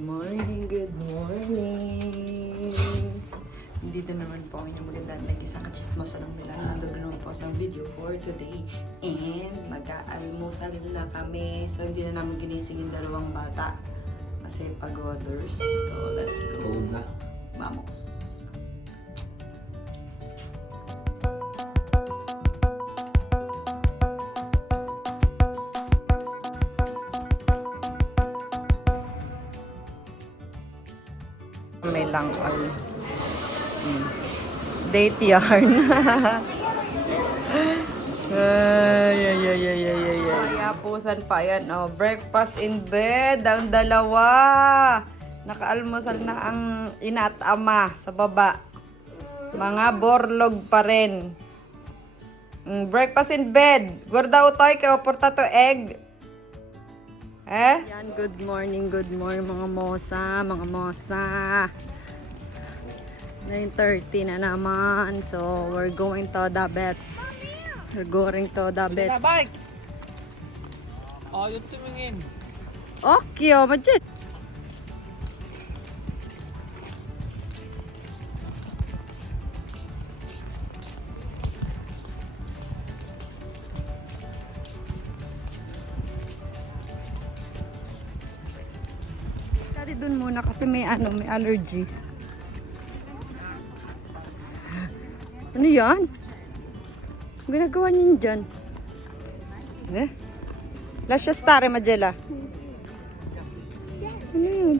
morning, good morning! Dito naman po ang inyong magandang nag-isang kachismosa ng Milano. Nandun naman po sa video for today. And mag-aalmusal na kami. So hindi na namin ginising yung dalawang bata. Kasi pagoders. So let's go. Vamos! May lang all. Date yarn. Yapusan pa yan. Oh, breakfast in bed. Ang dalawa. Nakaalmusal na ang ina at ama sa baba. Mga borlog pa rin. Breakfast in bed. Gorda utoy kayo porta to egg. Yan, good morning mga mosa, mga mosa. 9:30 na naman. So, we're going to the bets. We're going to the bets. Bike! Oh, yung tumingin. Okay, oh, majid. Dati dun muna kasi may may allergy. Ano yan? Ang ginagawa niyo dyan? Lascia stare, Magella. Ano yun?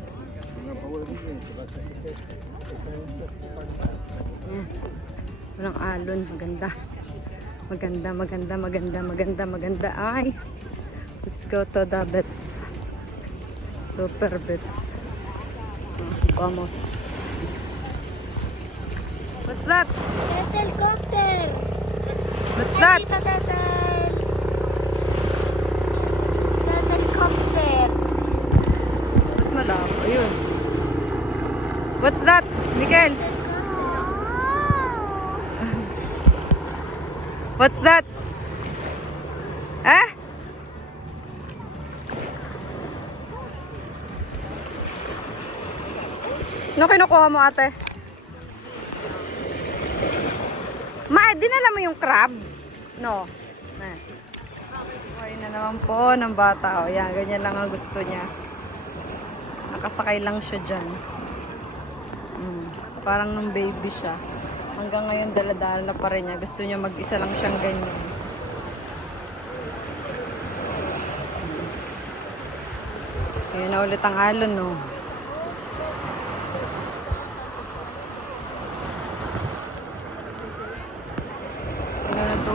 Walang alon. Maganda. Ay! Let's go to the bets. Super bets. Vamos. What's that? Helicopter. What's that? Helicopter. Ba't malabo? Ayun. What's that? Miguel? What's that? Ano kinukuha mo, ate? Dinala mo yung crab? No. Okay na naman po ng bata. O, yan, ganyan lang ang gusto niya. Nakasakay lang siya dyan. Parang nung baby siya. Hanggang ngayon dala-dala pa rin niya. Gusto niya mag-isa lang siyang ganyan. Ngayon na ulit ang alon, no?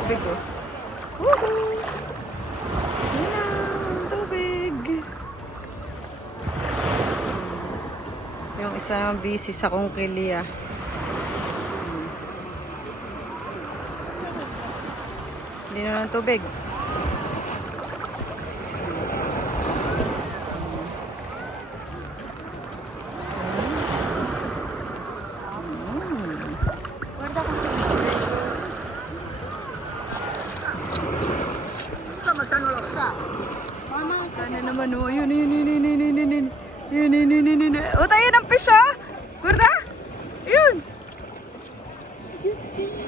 Tubig, oh. Woohoo! Yan, tubig. Yung isa naman busy sa kungkili, ah. Hindi na ng tubig. Ano naman, oh, yun. O, tayo ng fish, oh. Gurda? Yun.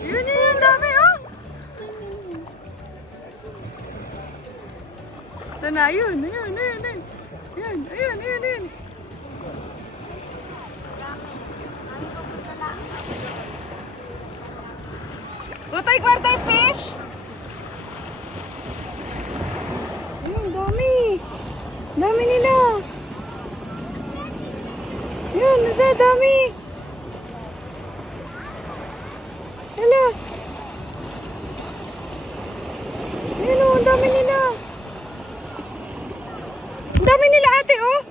Yun, dami, oh. Sana, yun. Yun. O, tayo kwarta yung fish. Ayun, dami nila. Yun, dami. Hala. Ayun, oh, ang dami nila. Ang dami nila, ate, oh.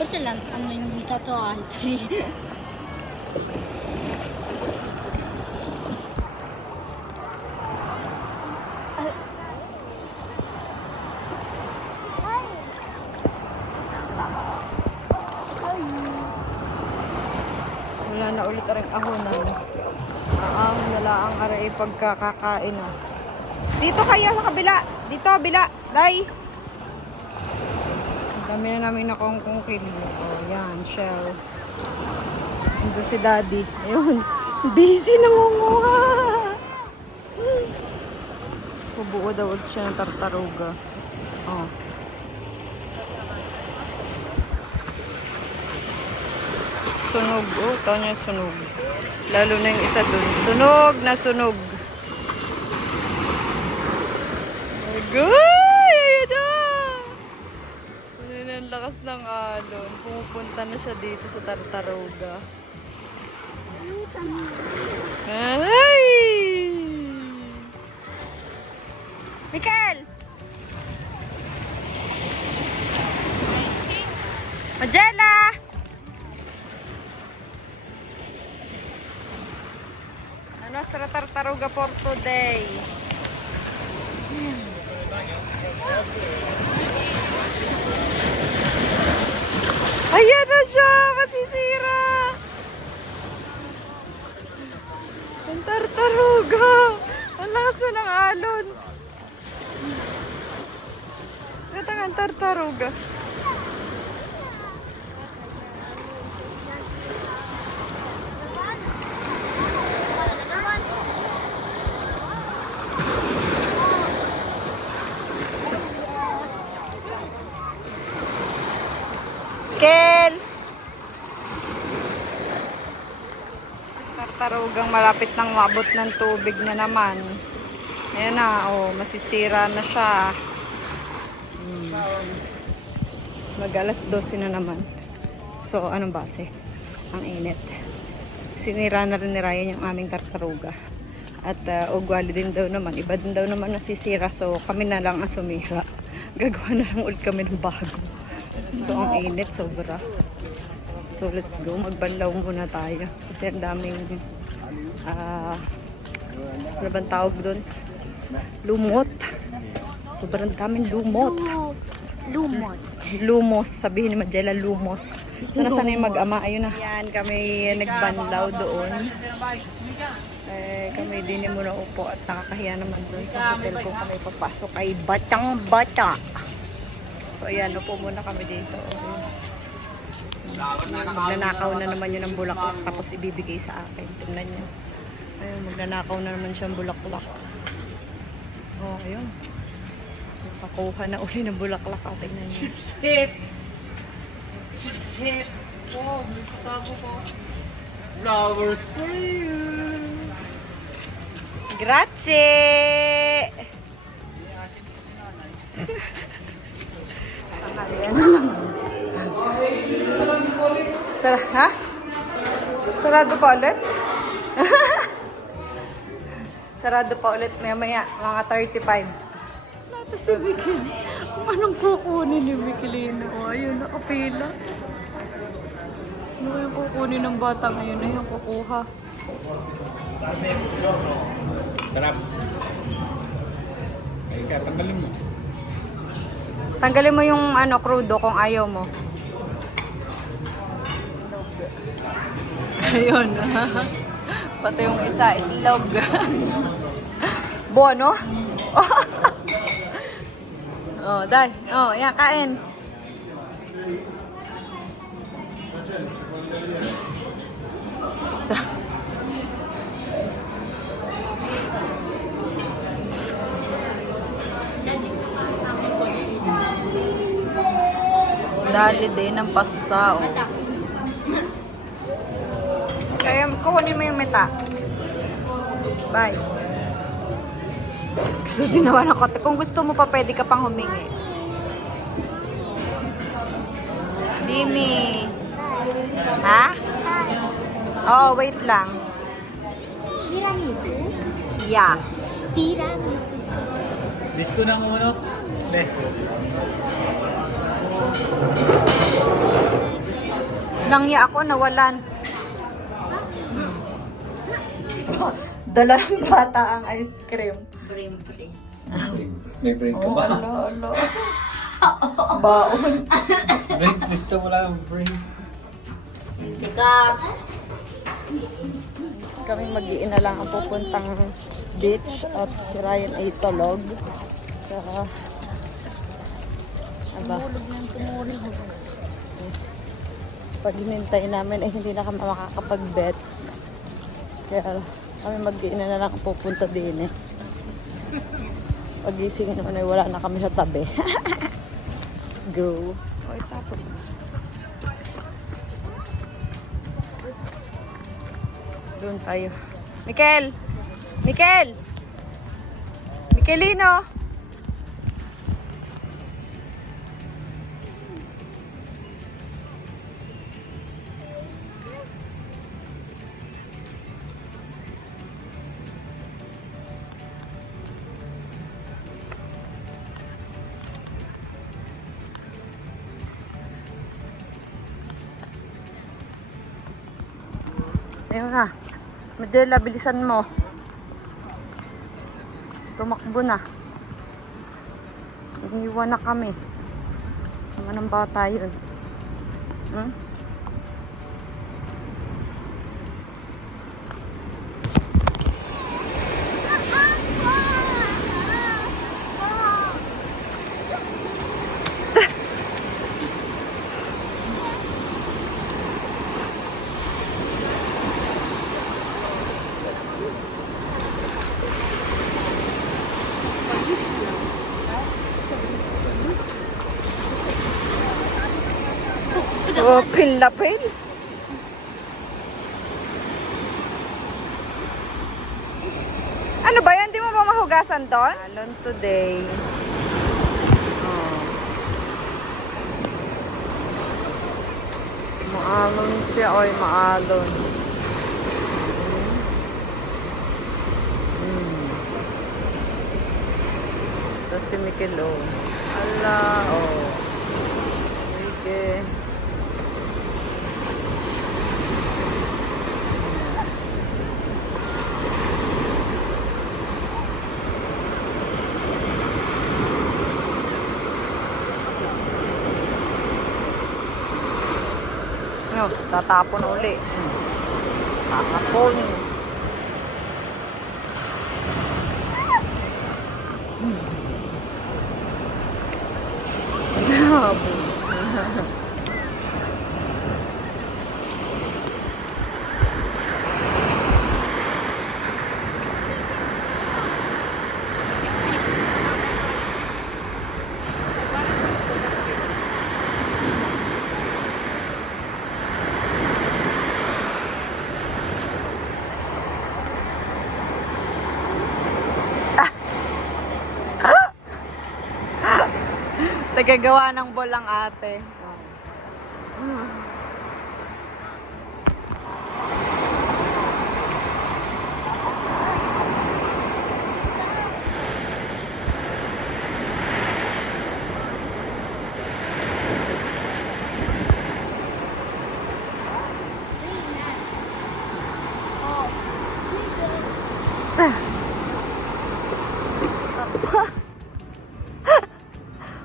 Kasi lang, ano yung bisa to, ate. Wala na ulit rin ahonan. Ahon na lang ang aray pagkakakain. Dito kaya sa kabila. Dito, kabila. Day. Dami na namin nakongkong kilo. Oh, yan, shell. Ando si Daddy. Ayun. Busy nangunguha. Bubuo daw siya ng tartaruga. Oh. Sunog. Oh, tao niya sunog. Lalo na yung isa dun. Sunog na sunog. Agay! Ayun na! Ayun na ang lakas ng alon. Pumupunta na siya dito sa tartaruga. Ay! Mikel! Majela! Ano sa tartaruga for today? Ayan na siya! Masisira! Ang tartaruga! Ang lakas na ng alon! Ito ang tartaruga. Kel! Tartarugang malapit nang mabot ng tubig na naman. Ayan na, oh, masisira na siya. Mag-alas 12 na naman. So, anong base? Ang init. Sinira na rin ni Ryan yung aming tartaruga. At ugwali din daw naman. Iba din daw naman nasisira. So, kami na lang ang sumira. Gagawa na lang ulit kami ng bago. So, ang init, sobra. So, let's go. Magbanlaw muna tayo. Kasi ang daming ano bang tawag doon? Lumot. Sobrang daming lumot. Lumot. Lumos. Sabihin ni Majela, lumos. So, nasa na yung mag-ama? Ayun na. Yan, kami nagbanlaw doon. Kami din yung muna upo at nakakahiya naman doon sa hotel ko kami papasok ay batang bata. So, ayan, upo muna kami dito. Magnanakaw na naman yun ng bulaklak tapos ibibigay sa akin. Tingnan nyo. Ayun, magnanakaw na naman siya ng bulaklak. Oh, ayun. Pakuha na uli ng bulaklak. Tingnan nyo. Chipship! Chipship! Wow, may patago ko. Flowers for you! Grazie! Ha? Sarado pa ulit? Sarado pa ulit maya mga 35. Nata si Mikel. Anong kukunin ni Mikelina? O, ayun, nakapila. Ano yung kukunin ng bata ngayon? Ayun, kukuha. Sarap. Ay, tanggalin mo. Tanggalin mo yung ano, crudo kung ayaw mo. Ayun. Pati yung isa, itlog. Bono? Oh, dai. Oh, yan, kain. Dali din ang pasta, oh. Kaya kukunin mo yung meta. Bye. Gusto din naman ako. Kung gusto mo pa, pwede ka pang humingi. Dimi. Ha? Oh, wait lang. Tiramisu? Yeah. Tiramisu. Disco na muna. Disco. Nangya ako, nawalan. Dala ng bata ang ice cream. Brimple. May brain ka Oh, ba? ala. Baon. Brain, gusto mo lang ang brain. Teka. Kami mag-iina lang ang pupuntang beach at si Ryan ay tulog. Aba. Tulog ng tumulog. Pag hinintay namin ay hindi na kami makakapag-bets. Kaya kami mag-iina na lang pupunta din eh. Pag-gising naman ay wala na kami sa tabi. Let's go. O, tapos. Doon tayo. Mikel! Mikel! Mikelino! Ayun na. Medela, bilisan mo. Tumakbo na. Iniwan na kami. Naman ng bata yun. Hmm? Oh, pinlapil. Ano ba yan? Di mo ba mahugasan doon? Alon today. Oh. Maalon siya. Oy, maalon. Ito si Mikel, oh. Ala, oh. Sige. Ano, tatapon uli. Tatapon. Nagagawa ng bolang ate.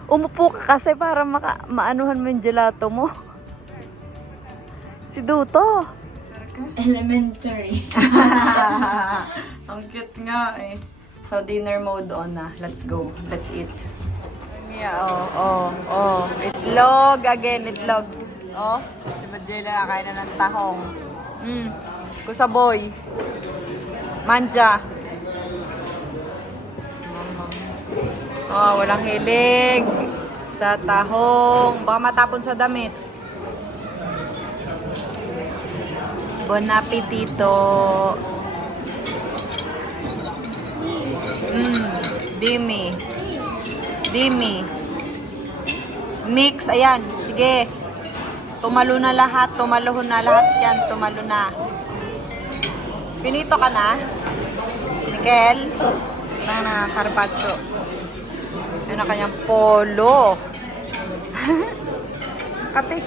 Umupo ka kasi para maanuhan mo yung gelato mo. Si Duto. Elementary. Ang cute nga eh. So, dinner mode on na. Let's go. Let's eat. Yeah, oh. Itlog again, itlog. Oh, si Majela nakain na ng tahong. Kusaboy. Manja. Oh, walang hilig sa tahong. Baka matapon sa damit. Bon appetito. Dimi. Mix, ayan. Sige. Tumalo na lahat. Tumaluhon na lahat yan. Tumalo na. Finito ka na? Mikel? Wala na, carpaccio. Yan ang kanyang polo. Kate.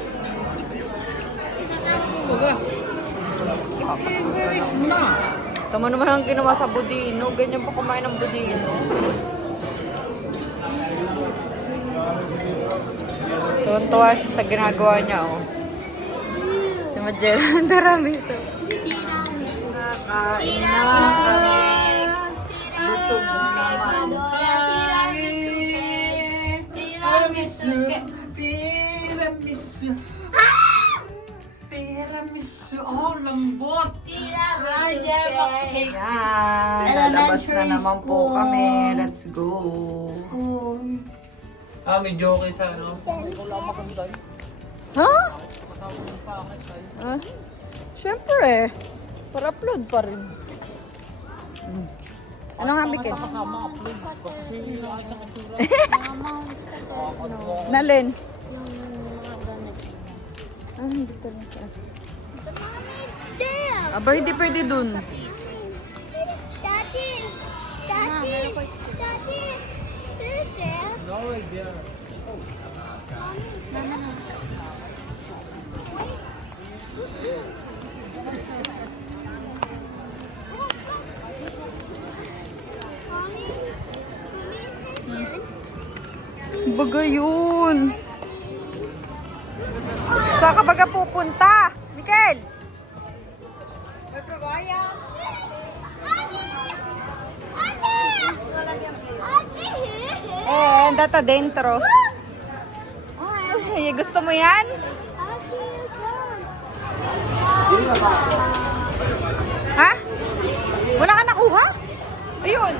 Tama naman ang ginawa sa budino. Ganyan pa kumain ng budino. Tuwan-tuwa siya sa ginagawa niya, oh. Si Magellan, tiramisu. Nakain na kami. Busog na naman. Tiramisu. Tiramisu. Oh, lambot. Ayan, lalabas na naman po kami. Let's go. May joke sa ano. Wala makantay. Ha? Patawag ng pakit ay. Siyempre. Para upload pa rin. Ano nga, Mikel? Kasama upload. Kasi yung isang atura. Nalin? Yung mga ganit. Hindi ka lang siya. There! Aba, hindi pwede dun. Daddy! Daddy! Daddy! Is there? No idea. Baga yun. Saan ka baga pupunta? Mikel? Andata dentro. Ay, gusto mo yan? Ha? Wala ka nakuha? Ayun.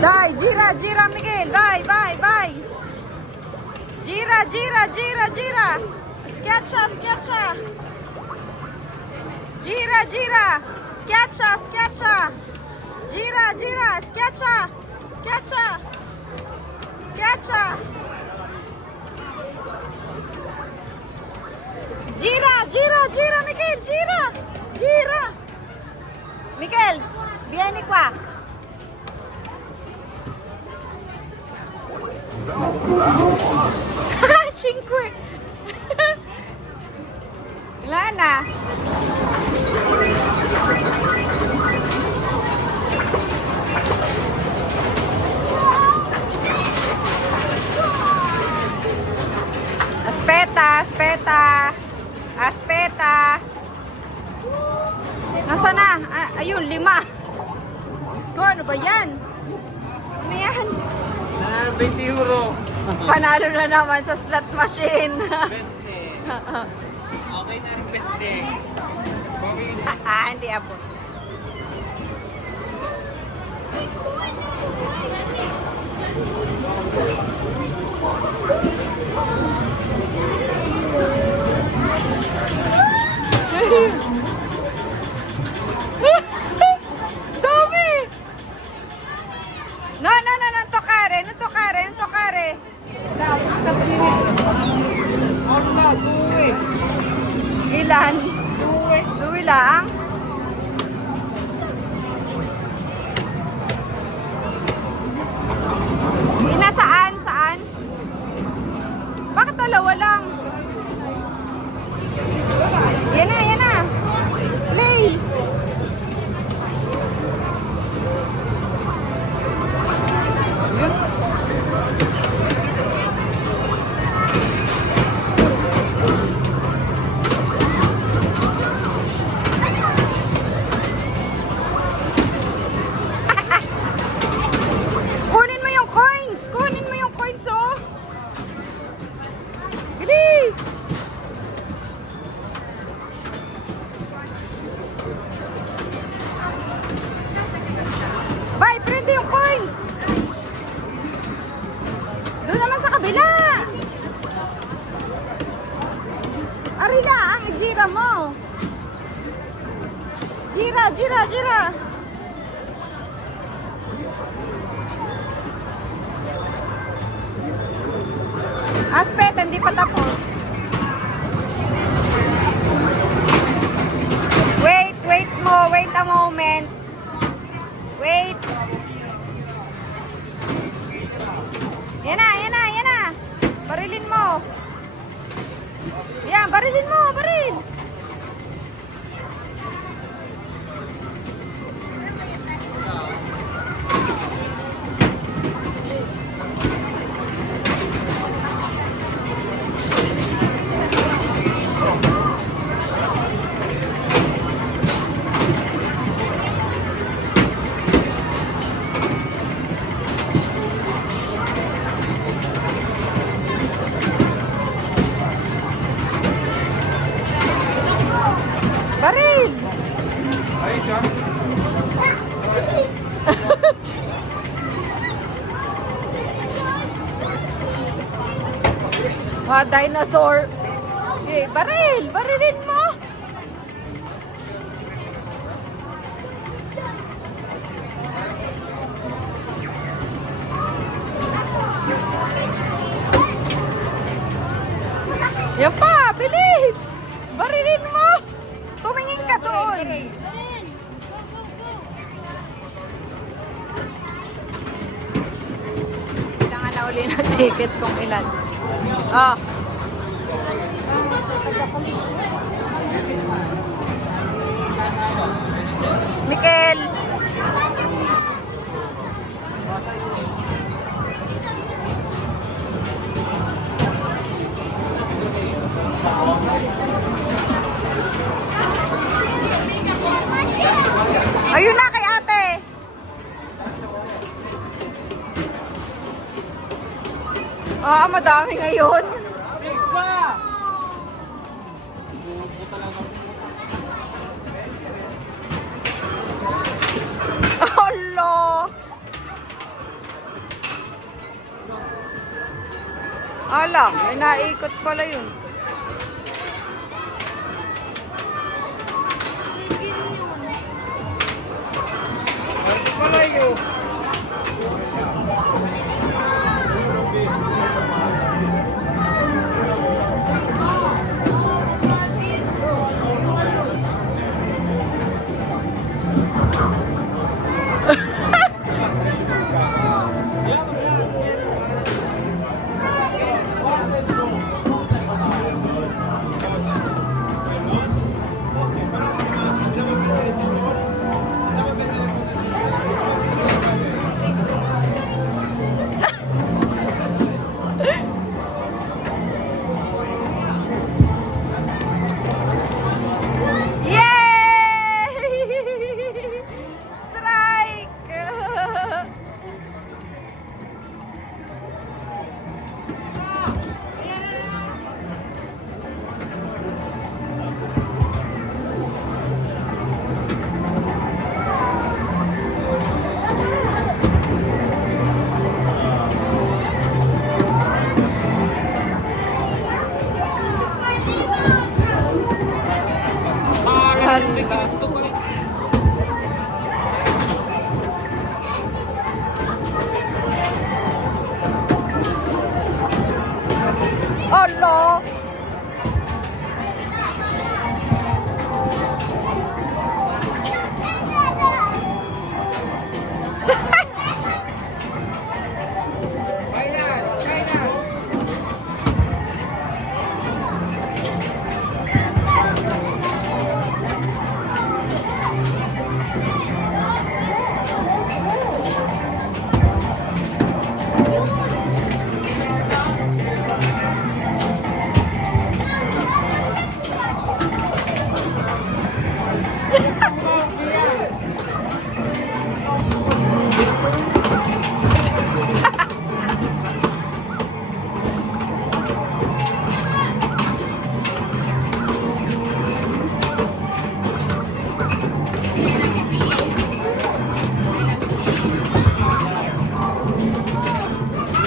Dai, gira, Miguel. Dai, bye. Gira. Schiaccia. Gira. Schiaccia. Gira, schiaccia. Gira, Miguel, gira. Miguel, vieni qua. Cinque. Wala na. Aspetta. Nasaan na? Ayun, 5. Diyos ko, ano ba yan? Ano yan? 20 euro. Panalo na naman sa slot machine. 20. Okay na rin 20. Hindi abot. Dami! No, non toccare. Ilan? 2 lang? Saan? Bakit 2 lang? Yan na. Play! Kunin mo yung coins, oh! Bilis! Bay, prende yung coins! Doon naman sa kabila! Arila, ang gira mo! Gira! Aspetta, hindi pa tapos. Wait a moment. Wait. Yan na. Barilin mo. Yan, barilin mo, baril. Mga dinosaur. Okay, baril! Barilin mo! Yan pa! Bilis! Barilin mo! Tumingin ka doon! Kailangan na uli na ticket kung ilan. Ah. Mikel! Ayun na kay ate! Ah, madami ngayon. Hello! Ala, may naikot pala yun. Malayo. Yay! Strike! Hello!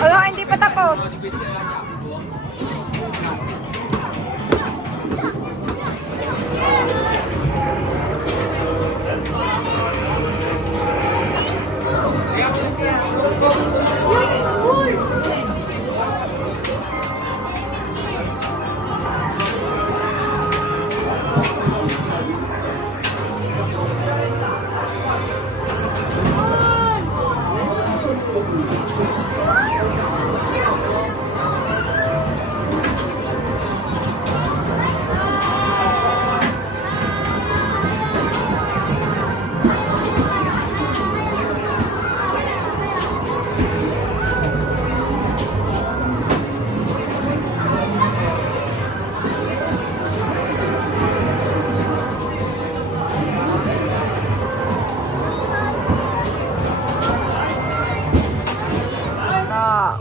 Ano, hindi pa tapos.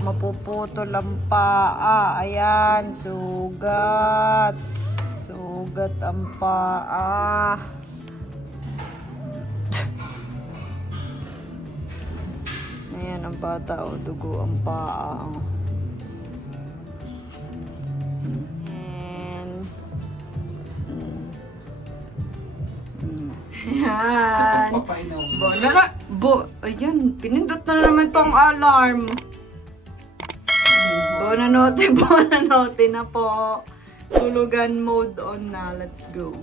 Mapuputol ang paa. Ayan, sugat. Sugat ang paa. Ayan ang bata, o dugo ang paa. Ayan. Papainom. Ayan, pinindot na naman tong alarm. Bonanote na po. Tulugan mode on na. Let's go.